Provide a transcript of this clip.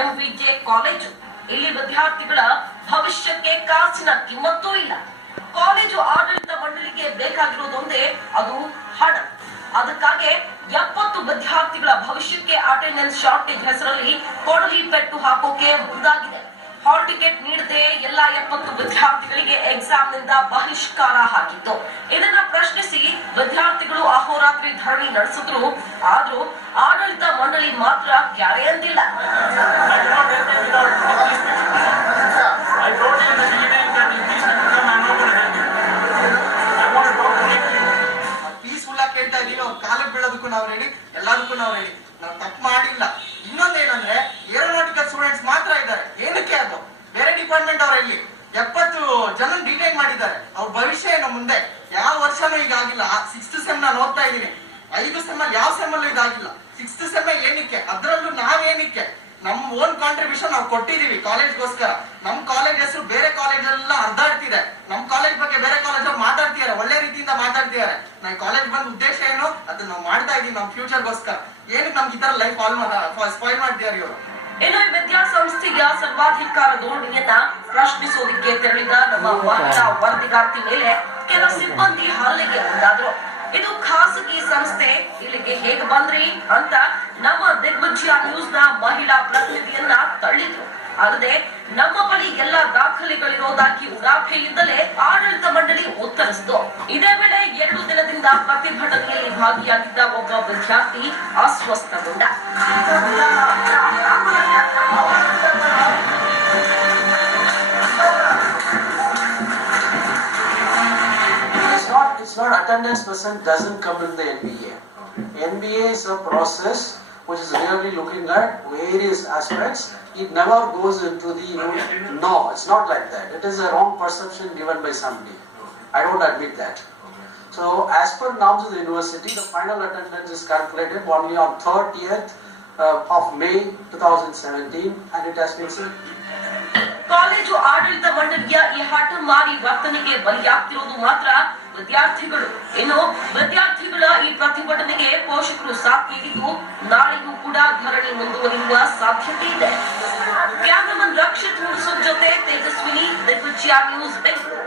MVJ college. ಇಲ್ಲಿ ವಿದ್ಯಾರ್ಥಿಗಳ ಭವಿಷ್ಯಕ್ಕೆ ಕಾಸಿನ ಕಿಮ್ಮತ್ತೂ ಇಲ್ಲ. ಕಾಲೇಜು ಆಡಳಿತ ಮಂಡಳಿಗೆ ಬೇಕಾಗಿರುವುದೊಂದೇ, ಅದು ಹಣ. ಅದಕ್ಕಾಗಿ 70 ವಿದ್ಯಾರ್ಥಿಗಳ ಭವಿಷ್ಯಕ್ಕೆ ಅಟೆಂಡೆನ್ಸ್ ಶಾರ್ಟೇಜ್ ಹೆಸರಲ್ಲಿ ಕೊಡಲಿ ಪೆಟ್ಟು ಹಾಕೋಕೆ ಮುಂದಾಗಿದೆ. ಹಾಲ್ ಟಿಕೆಟ್ ನೀಡದೆ ಎಲ್ಲ 70 ವಿದ್ಯಾರ್ಥಿಗಳಿಗೆ ಎಕ್ಸಾಮ್ ನಿಂದ ಬಹಿಷ್ಕಾರ ಹಾಕಿತ್ತು. ಇದನ್ನ ಪ್ರಶ್ನಿಸಿ ವಿದ್ಯಾರ್ಥಿಗಳು ಅಹೋರಾತ್ರಿ ಧರಣಿ ನಡೆಸಿದ್ರು. ಆದ್ರೂ ಆಡಳಿತ ಮಂಡಳಿ ಮಾತ್ರ ಕ್ಯಾರೆ ಅಂದಿಲ್ಲ. ಕೇಳ್ತಾ ಇದೀವಿ, ಅವ್ರ ಕಾಲಕ್ಕೆ ಬೀಳೋದಕ್ಕೂ ನಾವು ರೆಡಿ, ಎಲ್ಲದಕ್ಕೂ ನಾವು ರೆಡಿ. ನಾವು ತಪ್ಪು ಮಾಡಿಲ್ಲ. ಇನ್ನೊಂದೇನಂದ್ರೆ ಏರೋನಾಟಿಕಲ್ ಸ್ಟೂಡೆಂಟ್ಸ್ ಮಾತ್ರ ಇದ್ದಾರೆ. ಏನಕ್ಕೆ ಅದು? ಬೇರೆ ಡಿಪಾರ್ಟ್ಮೆಂಟ್ ಅವರಲ್ಲಿ 70 ಜನ ಡಿಟೈನ್ ಮಾಡಿದ್ದಾರೆ. ಅವ್ರ ಭವಿಷ್ಯ ಏನು ಮುಂದೆ? ಯಾವ ವರ್ಷನೂ ಈಗ ಆಗಿಲ್ಲ. 6th ಸೆಮ್ ನಾನು ಓದ್ತಾ ಇದ್ದೀನಿ. 5 ಸೆಮ್ ಅಲ್ಲಿ ಯಾವ ಸೆಮ್ ಅಲ್ಲೂ ಇದಾಗಿಲ್ಲ. 6th ಸೆಮ್ ಏನಕ್ಕೆ? ಅದ್ರಲ್ಲೂ ನಾವೇನಕ್ಕೆ ನಮ್ ಓನ್ ಕಾಂಟ್ರಿಬ್ಯೂಷನ್ ನಾವು ಕೊಟ್ಟಿದೀವಿ ಕಾಲೇಜ್ಗೋಸ್ಕರ. ನಮ್ ಕಾಲೇಜ್ ಹೆಸರು ಬೇರೆ ಕಾಲೇಜ್ ಎಲ್ಲ ಹರಿದಾಡ್ತಿದೆ. ನಮ್ ಕಾಲೇಜ್ ಬಗ್ಗೆ ಬೇರೆ ಕಾಲೇಜ್ ಅವ್ರು ಮಾತಾಡ್ತಿದ್ದಾರೆ, ಒಳ್ಳೆ ರೀತಿಯಿಂದ ಮಾತಾಡ್ತಿದ್ದಾರೆ. ನಮ್ ಕಾಲೇಜ್ ಬಂದ ಉದ್ದೇಶ ಏನು? ಅದನ್ನ ನಾವು ಮಾಡ್ತಾ ಇದೀವಿ ನಮ್ ಫ್ಯೂಚರ್ಗೋಸ್ಕರ. ಏನಕ್ಕೆ ನಮ್ಗೆ ಈ ತರ ಲೈಫ್ ಸ್ಪಾಯ್ಲ್ ಮಾಡ್ತಿದ್ದಾರೆ ಇವರು? ಇನ್ನು ಈ ವಿದ್ಯಾಸಂಸ್ಥೆಯ ಸರ್ವಾಧಿಕಾರ ಧೋರಣೆಯನ್ನ ಪ್ರಶ್ನಿಸೋದಕ್ಕೆ ತೆರಳಿದ ನಮ್ಮ ಮಹಿಳಾ ವರದಿಗಾರ್ತಿ ಮೇಲೆ ಕೆಲ ಸಿಬ್ಬಂದಿ ಹಲ್ಲೆಗೆ ಮುಂದಾದ್ರು. ಇದು ಖಾಸಗಿ ಸಂಸ್ಥೆ, ಇಲ್ಲಿಗೆ ಹೇಗೆ ಬಂದ್ರಿ ಅಂತ ನಮ್ಮ ದಿಗ್ವಿಜಯ ನ್ಯೂಸ್ ನ ಮಹಿಳಾ ಪ್ರತಿನಿಧಿಯನ್ನ ತಳ್ಳಿದ್ರು. ಅಲ್ಲದೆ ನಮ್ಮ ಬಳಿ ಎಲ್ಲ ದಾಖಲೆಗಳಿರೋದಾಗಿ ಉಡಾಫೆಯಿಂದಲೇ ಆಡಳಿತ ಮಂಡಳಿ ಉತ್ತರಿಸಿತು. ಇದೇ ವೇಳೆ 2 ದಿನದಿಂದ ಪ್ರತಿಭಟನೆಯಲ್ಲಿ ಭಾಗಿಯಾಗಿದ್ದ ಒಬ್ಬ ವಿದ್ಯಾರ್ಥಿ ಅಸ್ವಸ್ಥಗೊಂಡ. It's not attendance percent doesn't come in the NBA. NBA is a process which is really looking at various aspects. It never goes into the, no, it's not like that. It is a wrong perception given by somebody. I don't admit that. So as per norms of the university, the final attendance is calculated only on 30th of May 2017 and it has been said. College ಆಡಳಿತ ಮಂಡಳಿಯ ಈ ಹಠಮಾರಿ ವರ್ತನೆಗೆ ಬಲಿಯಾಗ್ತಿರೋದು ಮಾತ್ರ ವಿದ್ಯಾರ್ಥಿಗಳು. ಇನ್ನು ವಿದ್ಯಾರ್ಥಿಗಳ ಈ ಪ್ರತಿಭಟನೆಗೆ ಪೋಷಕರು ಸಾಥ್ ನೀಡಿದ್ದು ನಾಳೆಗೂ ಕೂಡ ಧರಣಿ ಮುಂದುವರಿಯುವ ಸಾಧ್ಯತೆ ಇದೆ. ಕ್ಯಾಮರಾಮನ್ ರಕ್ಷಿತ್ ಹುಣಸೂರ್ ಜೊತೆ ತೇಜಸ್ವಿನಿ, ದಿಗ್ವಿಜಯ ನ್ಯೂಸ್, ಬೆಂಗಳೂರು.